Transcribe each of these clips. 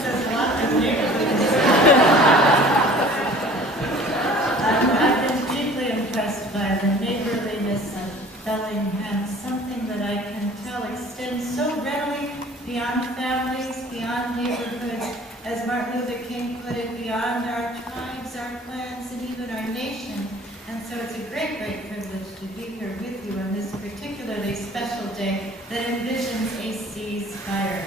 says a lot of neighborhoods. I've been deeply impressed by the neighborliness of Bellingham, something that I can tell extends so readily beyond families, beyond neighborhoods, as Martin Luther King put it, beyond our tribes, our clans, and even our nation. And so it's a great, great privilege to be here with you on this particularly special day that envisions a ceasefire.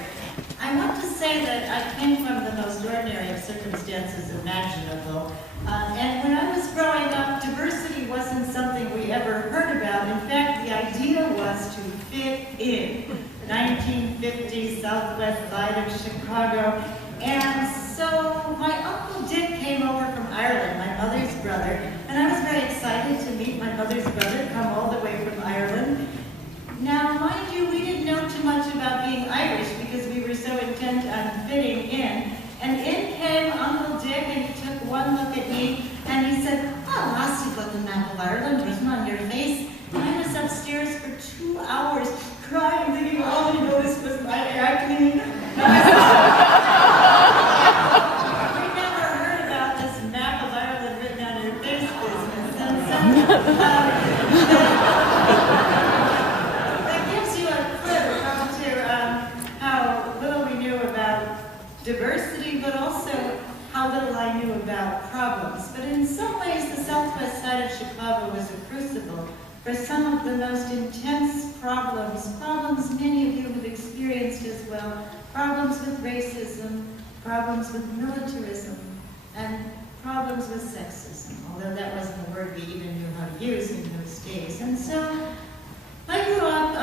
I want to say that I came from the most ordinary of circumstances imaginable. And when I was growing up, diversity wasn't something we ever heard about. In fact, the idea was to fit in. 1950s, southwest side of Chicago. And so my Uncle Dick came over from Ireland, my mother's brother, and I was very excited to meet my mother's brother, come all the way from Ireland. Now, mind you, we didn't know too much about being Irish because we were so intent on fitting in. And in came Uncle Dick, and he took one look at me, and he said, "Oh, I see what the map of Ireland written on your face." And I was upstairs for 2 hours crying, thinking all he noticed was my acne. We never heard about this map of Ireland written on your face business. And so, that gives you a clue to how little we knew about diversity, but also how little I knew about problems. But in some ways, the southwest side of Chicago was a crucible for some of the most intense problems many of you have experienced as well, problems with racism, problems with militarism, and problems with sexism, although that wasn't a word we even knew how to use in those days. And so I grew up,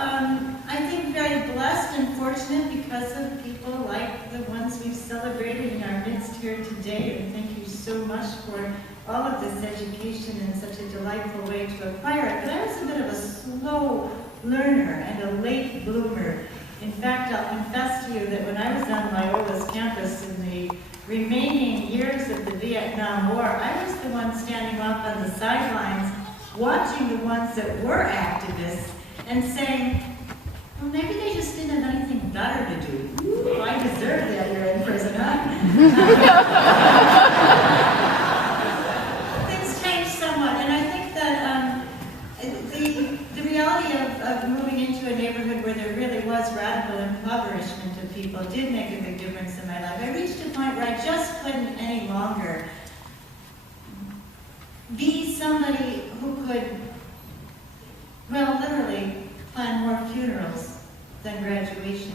I think, very blessed and fortunate because of people like the ones we've celebrated in our midst here today, and thank you so much for all of this education in such a delightful way to acquire it. But I was a bit of a slow learner and a late bloomer. In fact, I'll confess to you that when I was on Loyola's campus in the remaining years of the Vietnam War, I was the one standing off on the sidelines, watching the ones that were activists and saying, well, maybe they just didn't have anything better to do. Ooh, I deserve that you're in prison, huh? Things changed somewhat, and I think that the reality of moving into a neighborhood where there really was radical impoverishment of people did make a big difference in my life. I reached a point where I just couldn't any longer be somebody who could, well, literally plan more funerals than graduations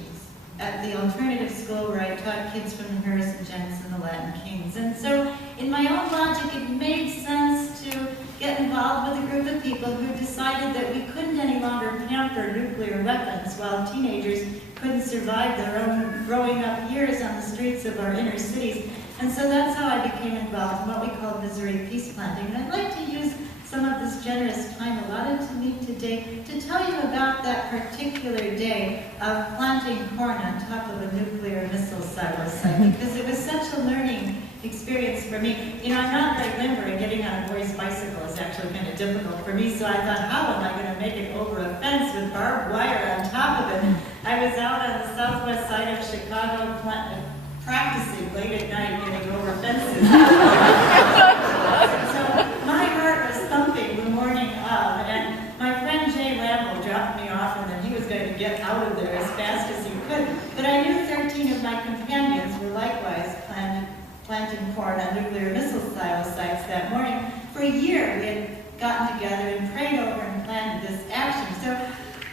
at the alternative school where I taught kids from the Harrison Gents and the Latin Kings. And so, in my own logic, it made sense to get involved with a group of people who decided that we couldn't any longer pamper nuclear weapons while teenagers couldn't survive their own growing up years on the streets of our inner cities. And so that's how I became involved in what we call Missouri Peace Planting. And I'd like to use some of this generous time allotted to me today to tell you about that particular day of planting corn on top of a nuclear missile silo site, because it was such a learning experience for me. You know, I'm not very limber, and getting on a boy's bicycle is actually kind of difficult for me, so I thought, how am I going to make it over a fence with barbed wire on top of it? I was out on the southwest side of Chicago practicing late at night getting over fences. So my heart was thumping the morning of, and my friend Jay Lamble dropped me off, and then he was going to get out of there as fast as he could. But I knew 13 of my companions were likewise planting corn on nuclear missile silo sites that morning. For a year, we had gotten together and prayed over and planned this action. So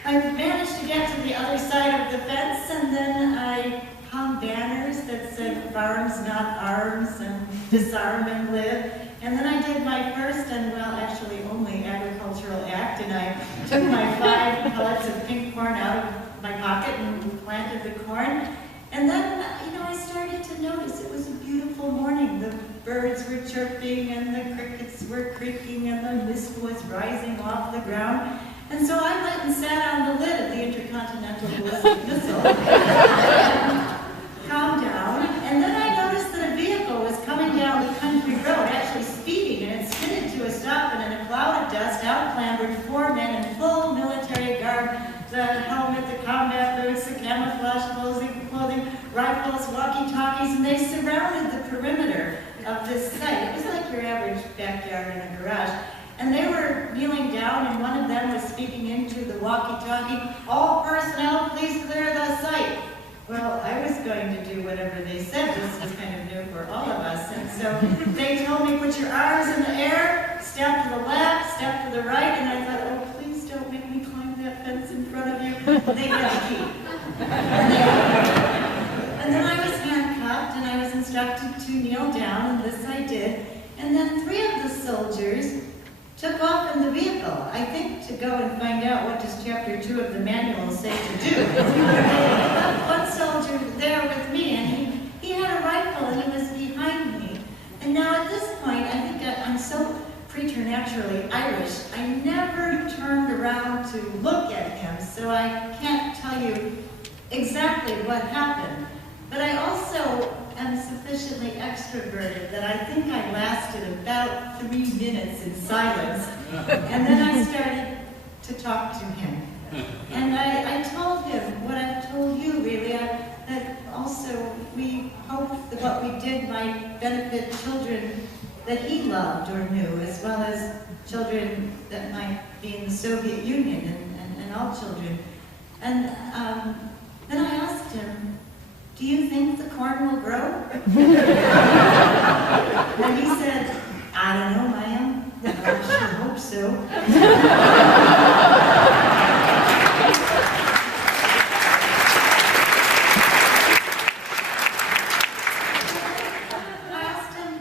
I managed to get to the other side of the fence, and then I hung banners that said "Farms, not arms," and "Disarm and live." And then I did my first and, well, actually only agricultural act, and I took my 5 pellets of pink corn out of my pocket and planted the corn. And then, you know, I started to notice it was a beautiful morning. The birds were chirping, and the crickets were creaking, and the mist was rising off the ground. And so I went and sat on the lid of the intercontinental ballistic missile and calmed down. And then I noticed that a vehicle was coming down the country road, actually speeding, and it skidded to a stop, and in a cloud of dust out clambered 4 men in full military garb, the helmet, the combat boots, the camouflage clothing, rifles, walkie-talkies, and perimeter of this site. It was like your average backyard in a garage. And they were kneeling down, and one of them was speaking into the walkie-talkie, "All personnel, please clear the site." Well, I was going to do whatever they said. This was kind of new for all of us. And so they told me, "Put your arms in the air, step to the left, step to the right." And I thought, "Oh, please don't make me climb that fence in front of you." They had a key. And then I was handcuffed, and I was instructed to kneel down, and this I did. And then 3 of the soldiers took off in the vehicle, I think to go and find out what does chapter 2 of the manual say to do. I left one soldier there with me, and he had a rifle, and he was behind me. And now at this point, I think I'm so preternaturally Irish, I never turned around to look at him, so I can't tell you exactly what happened. But I also am sufficiently extroverted that I think I lasted about 3 minutes in silence. And then I started to talk to him. And I told him what I've told you, really, that also we hoped that what we did might benefit children that he loved or knew, as well as children that might be in the Soviet Union and all children. And then I asked him, "Do you think the corn will grow?" And he said, "I don't know, ma'am. I sure hope so." I asked him,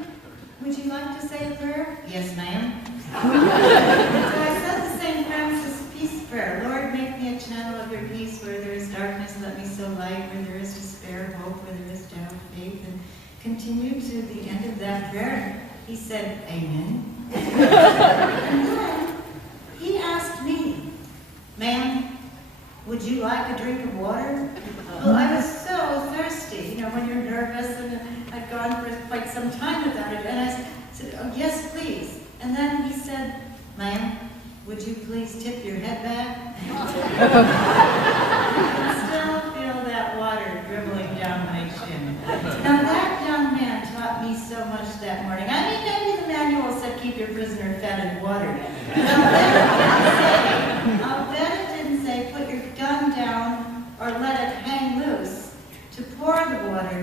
"Would you like to say a prayer?" "Yes, ma'am." So I said the St. Francis peace prayer. "Lord, make me a channel of your peace. Where there is darkness, let me sow light. Where there is despair, hope. Where there is doubt, faith." And continued to the end of that prayer. He said, "Amen." And then he asked me, "Ma'am, would you like a drink of water?" Well, I was so thirsty, when you're nervous, and I'd gone for quite some time without it. And I said, "Oh, yes, please." And then he said, "Ma'am, would you please tip your head back?" I can still feel that water dribbling down my chin. Now that young man taught me so much that morning. I mean, maybe the manual said keep your prisoner fed and watered. I'll bet it didn't say put your gun down or let it hang loose to pour the water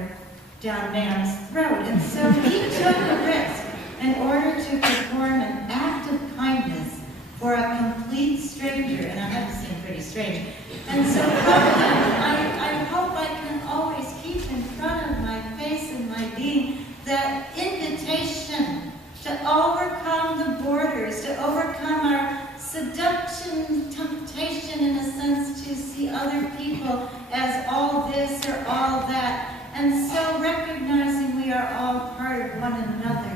down man's throat. And so he took a risk in order to perform an act of kindness for a complete stranger, and I have to seem pretty strange. And so I hope I can always keep in front of my face and my being that invitation to overcome the borders, to overcome our seduction, temptation, in a sense, to see other people as all this or all that, and so recognizing we are all part of one another.